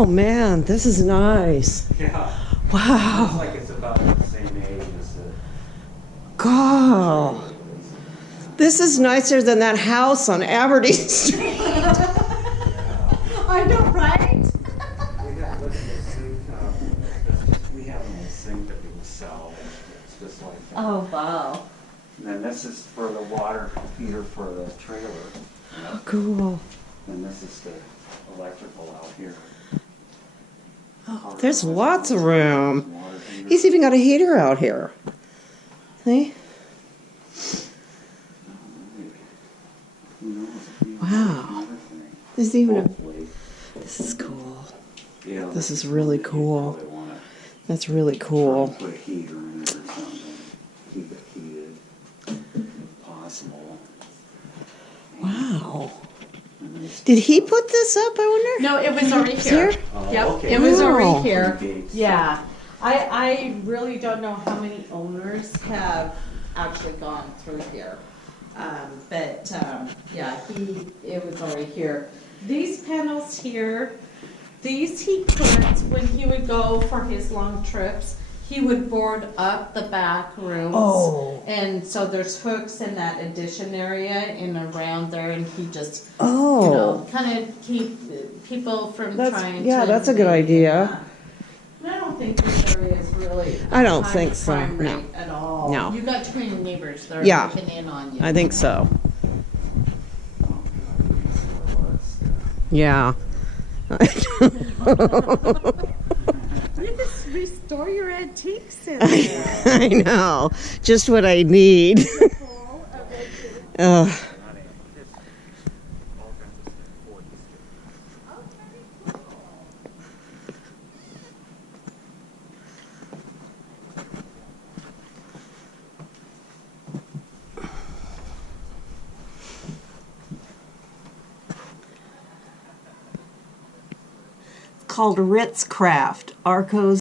Oh man, this is nice. Yeah. Wow. Looks like it's about the same age as the. God. This is nicer than that house on Aberdeen Street. I know, right? We have, look at this sink, we have an old sink that we will sell. It's just like that. Oh, wow. And then this is for the water heater for the trailer. Oh, cool. And this is the electrical out here. Oh, there's lots of room. Water heater. He's even got a heater out here. See? Who knows if we have Wow. another thing. There's even a, Hopefully. this is cool. Yeah, This is really cool. probably wanna That's really cool. Put a heater in it or something. Keep it heated. if Possible. Wow. Did he put this up, I wonder? No, it was already here. Oh, Yep, okay. it was Wow. already here. Pretty big. Yeah. I really don't know how many owners have actually gone through here. Yeah, it was already here. These panels here, these he put when he would go for his long trips. He would board up the back rooms. Oh. And so there's hooks in that addition area and around there, and he just, you Oh. know, kind of keep people from That's- trying yeah, to. that's a good idea. And I don't think this area is really. I don't high think so, crime no. rate At all. No. You got too many neighbors that are Yeah. looking in on you. I think so. Oh, God, we saw a lot of stuff. Yeah. You just restore your antiques in there. I know. Just what I need. Ugh. Called Ritz Craft. Arco's